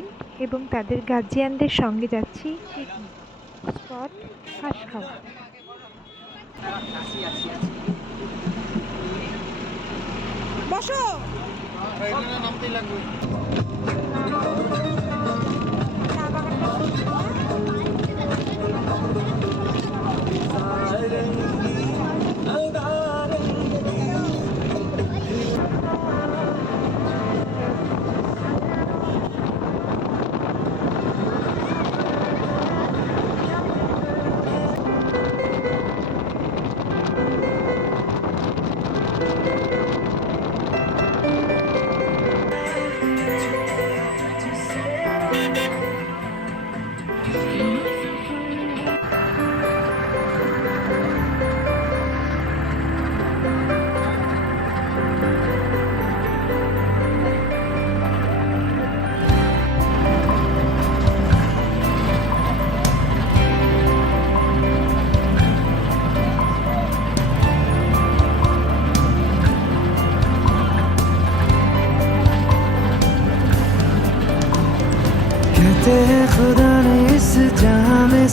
Student এবং তাদের গার্জিয়ানদের সঙ্গে যাচ্ছি। স্পট খাওয়া বসো। নামতেই লাগবে।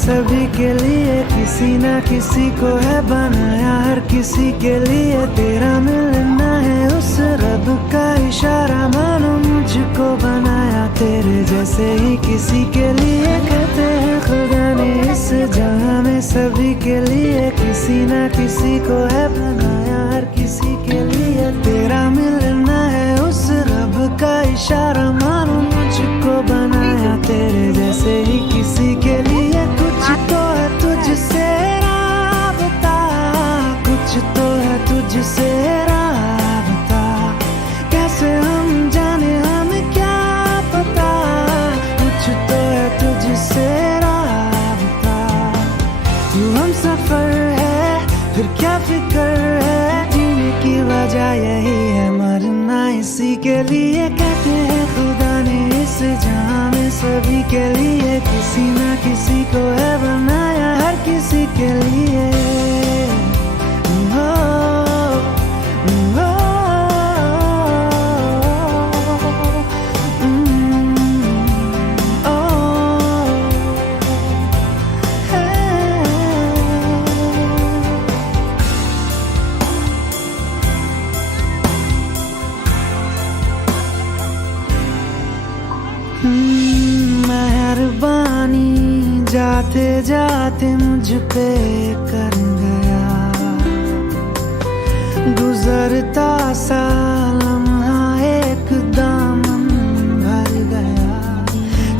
सभी के लिए किसी ना किसी को है बनाया, हर किसी के लिए तेरा मिलना है उस रब का इशारा। मानो मुझको बनाया तेरे जैसे ही किसी के लिए। कहते हैं, खुदा ने इस जहाँ में सभी के लिए किसी ना किसी को है बनाया, हर किसी के लिए तेरा मिलना है उस रब का इशारा। मानो सफ़र है, फिर क्या फ़िक्र है? जीने की वजह यही है, मरना इसी के लिए कहते हैं, खुदा ने इस जहाँ में सभी के लिए, किसी ना किसी को है बनाया हर किसी के लिए। मेहरबानी, जाते जाते मुझ पे कर गया। गुजरता सा लम्हा एक दामन भर गया।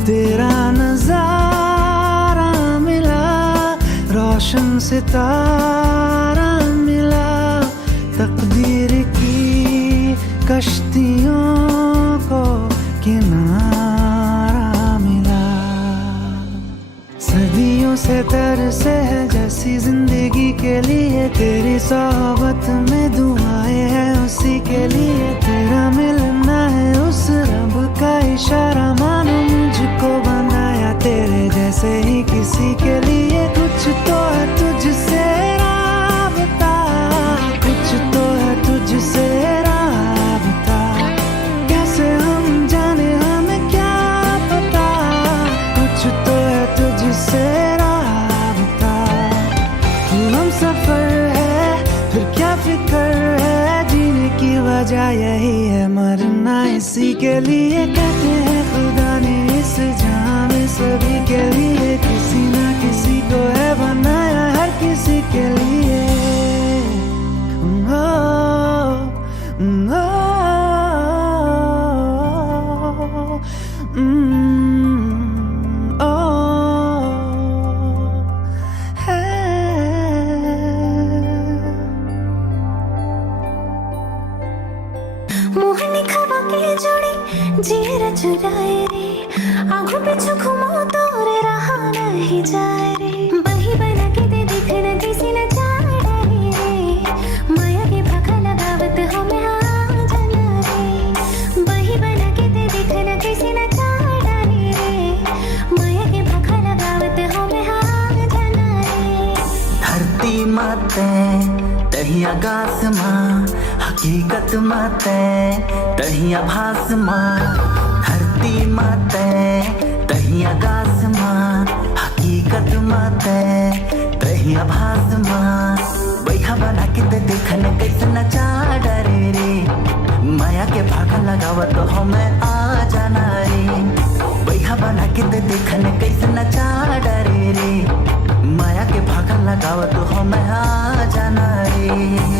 तेरा नज़ारा मिला, रोशन सितारा मिला। तकदीर की कश्तियों को किनारा से तरसे है जैसी ज़िंदगी के लिए तेरी सोहबत में दुआएँ हैं उसी के लिए। जीरा चुराए रे आँखों पिछू घुमाओ तो रे, रहा नहीं जाए रे। बही बना के दे देख न किसी न डाले रे। माया के भखा लगावत हमें आ जाना रे। बही बना के दे देख किसी न चाह रे। माया के भखा लगावत हमें आ जाना रे। धरती माते तहिया गास माँ हकीकत माते तहिया भासमा धरती माते तहिया गासमा हकीकत माते तहिया भासमा बैठा बना के तो देखन कैसे नचा रे रे। माया के भागा लगाव तो हमें आ जाना रे। बैठा बना के तो देखन कैसे नचा रे रे। माया के भागा लगाव तो हमें आ जाना रे।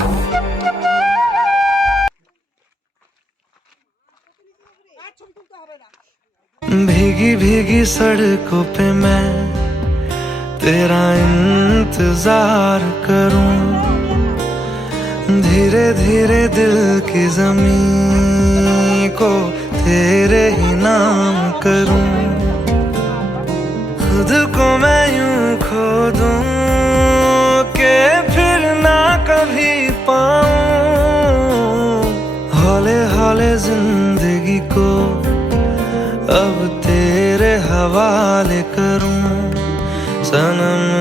भीगी भीगी सड़कों पे मैं तेरा इंतज़ार करूँ। धीरे धीरे दिल की ज़मीन को तेरे ही Sana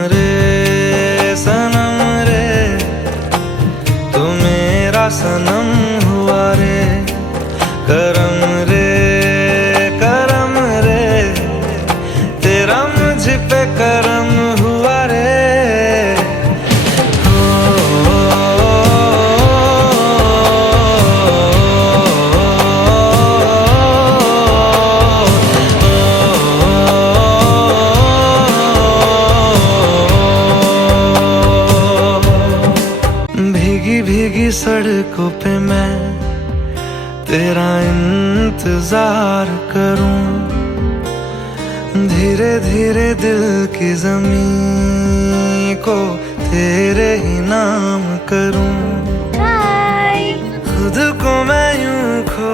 इंतज़ार करूँ धीरे धीरे दिल की ज़मीन को तेरे ही नाम करूँ। खुद को मैं यूँ खो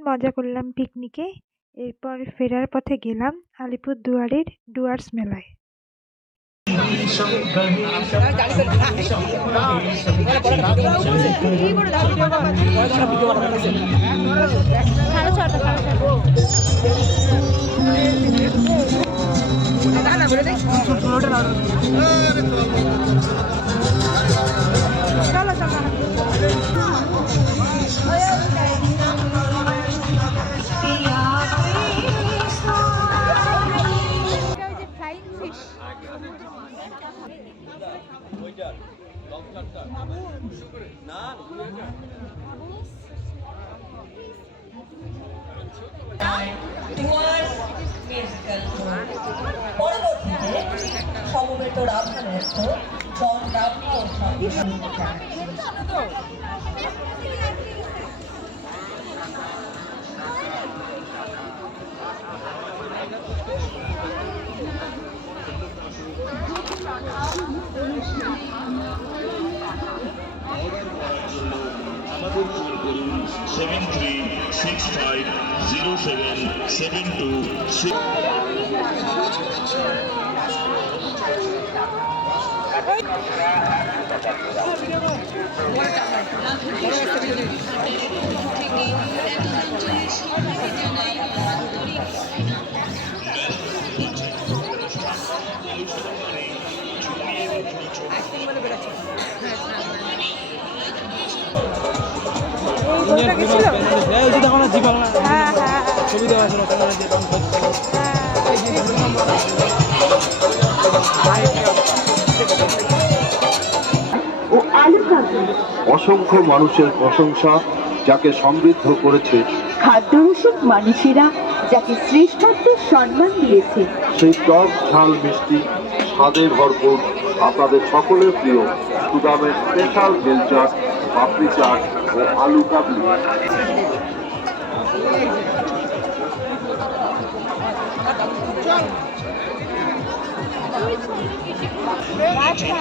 মজা করলাম পিকনিকে এরপর ফেরার পথে গেলাম আলিপুর দুয়ারের ডুয়ার্স মেলায়। চলো চলো। না পরবর্তীতে সমবেত রাধানস্ত জন রাম Thank you. করুন seven three six five zero seven seven two six কি ছিল হ্যাঁ হ্যাঁ অসংখ্য মানুষের প্রশংসা যাকে সমৃদ্ধ করেছে। খাদ্যরসিক মানুষেরা যাকে শ্রেষ্ঠত্বের সম্মান দিয়েছে। সেই টক ঝাল মিষ্টি স্বাদে ভরপুর আপনাদের সকলের প্রিয় সুদামের স্পেশাল বেলচার পাপড়ি চাট ও আলু কাবলি Gotcha.